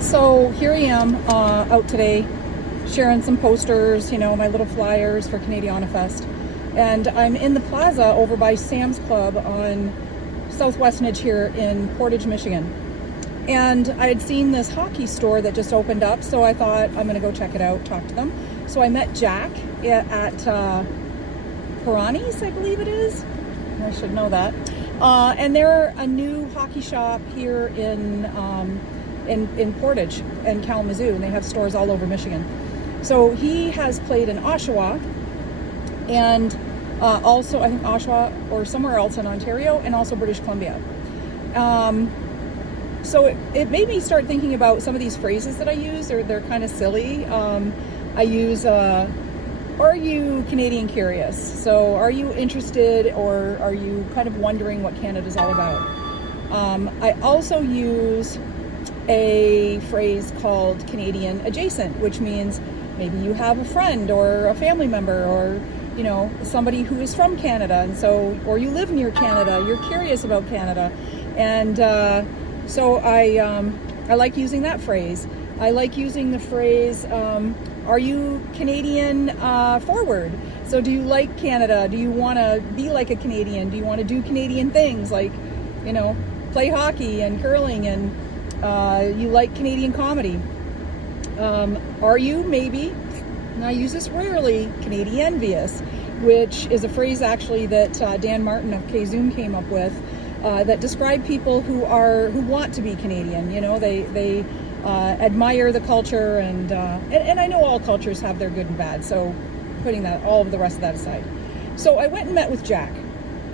So here I am out today sharing some posters, my little flyers for Canadiana Fest. And I'm in the plaza over by Sam's Club on Southwest Nidge here in Portage, Michigan. And I had seen this hockey store that just opened up, so I thought I'm going to go check it out, talk to them. So I met Jack at Pirani's, I believe it is. I should know that. And they're a new hockey shop here in Portage and Kalamazoo, and they have stores all over Michigan. So he has played in Oshawa and also I think Oshawa or somewhere else in Ontario, and also British Columbia. So it made me start thinking about some of these phrases that I use. They're kind of silly. I use are you Canadian curious? So are you interested, or are you kind of wondering what Canada's all about? I also use a phrase called Canadian adjacent, which means maybe you have a friend or a family member or somebody who is from Canada, and so, or you live near Canada, you're curious about Canada. And so I like using that phrase. I like using the phrase, are you Canadian forward? So do you like Canada? Do you want to be like a Canadian? Do you want to do Canadian things like, play hockey and curling, and you like Canadian comedy? Are you maybe, and I use this rarely, Canadi-envious, which is a phrase actually that Dan Martin of K-Zoom came up with, that describe people who want to be Canadian. They admire the culture, and I know all cultures have their good and bad, so putting all of the rest of that aside. So I went and met with Jack,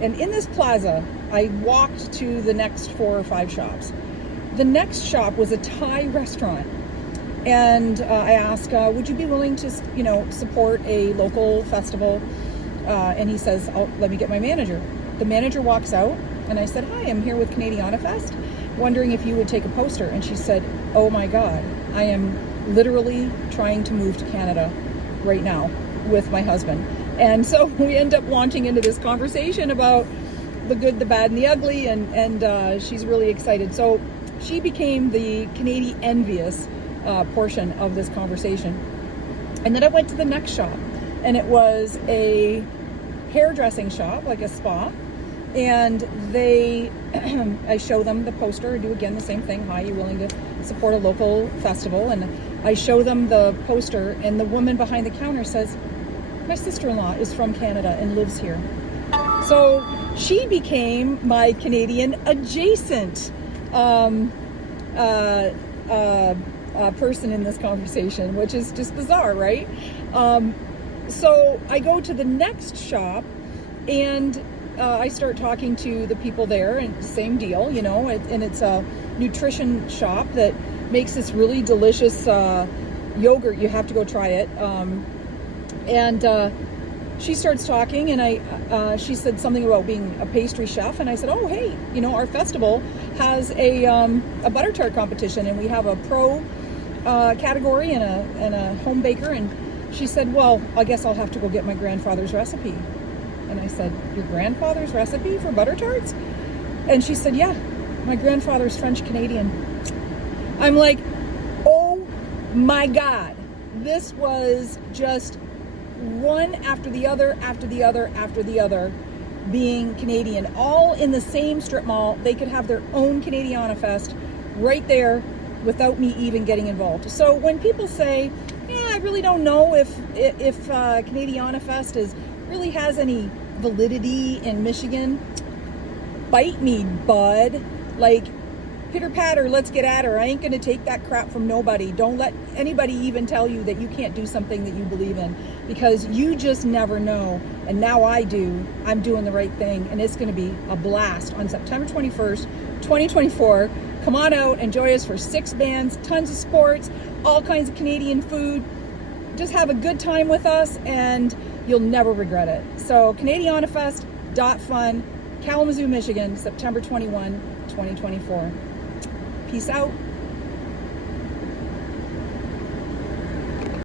and in this plaza I walked to the next 4 or 5 shops. The next shop was a Thai restaurant, and I asked, would you be willing to support a local festival? And he says, let me get my manager. The manager walks out, and I said, hi, I'm here with Canadiana Fest, wondering if you would take a poster. And she said, oh my God, I am literally trying to move to Canada right now with my husband. And so we end up launching into this conversation about the good, the bad, and the ugly, and she's really excited. So she became the Canadi-envious portion of this conversation. And then I went to the next shop, and it was a hairdressing shop, like a spa. And I show them the poster, I do again the same thing. Hi, you willing to support a local festival? And I show them the poster, and the woman behind the counter says, my sister-in-law is from Canada and lives here. So she became my Canadian adjacent person in this conversation, which is just bizarre, right? So I go to the next shop, and I start talking to the people there, and same deal, and it's a nutrition shop that makes this really delicious yogurt. You have to go try it. And she starts talking, and she said something about being a pastry chef, and I said, oh, hey, our festival has a butter tart competition, and we have a pro category and a home baker. And she said, well, I guess I'll have to go get my grandfather's recipe. And I said, your grandfather's recipe for butter tarts? And she said, yeah, my grandfather's French Canadian. I'm like, oh my God. This was just one after the other, after the other, after the other, being Canadian, all in the same strip mall. They could have their own Canadiana Fest right there without me even getting involved. So when people say, yeah, I really don't know if Canadiana Fest really has any validity in Michigan, bite me, bud. Like, pitter patter, let's get at her. I ain't gonna take that crap from nobody. Don't let anybody even tell you that you can't do something that you believe in, because you just never know. And now I do. I'm doing the right thing, and it's gonna be a blast on September 21st, 2024. Come on out, enjoy us for 6 bands, tons of sports, all kinds of Canadian food. Just have a good time with us, and you'll never regret it. So CanadianaFest.fun, Kalamazoo, Michigan, September 21, 2024. Peace out.